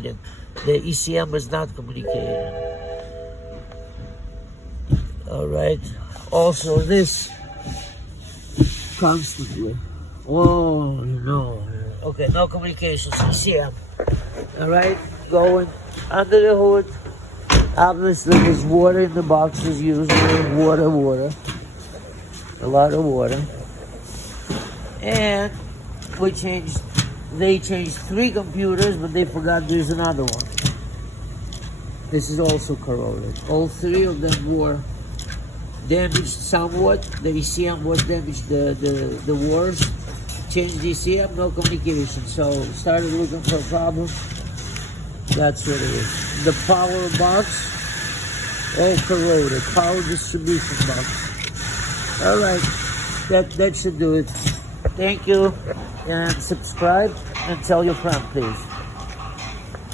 The ECM was not communicating. All right. Also, this constantly. Oh, okay, no communications. ECM. All right, going under the hood. Obviously, there's water in the box as usual. Water. A lot of water. And they changed 3 computers, but they forgot there's another one. This is also corroded. All 3 of them were damaged somewhat. The ECM was damaged the worst. Changed the ECM, no communication. So started looking for a problem. That's what it is. The power box, all corroded. Power distribution box. All right, that should do it. Thank you, and subscribe and tell your friend, please.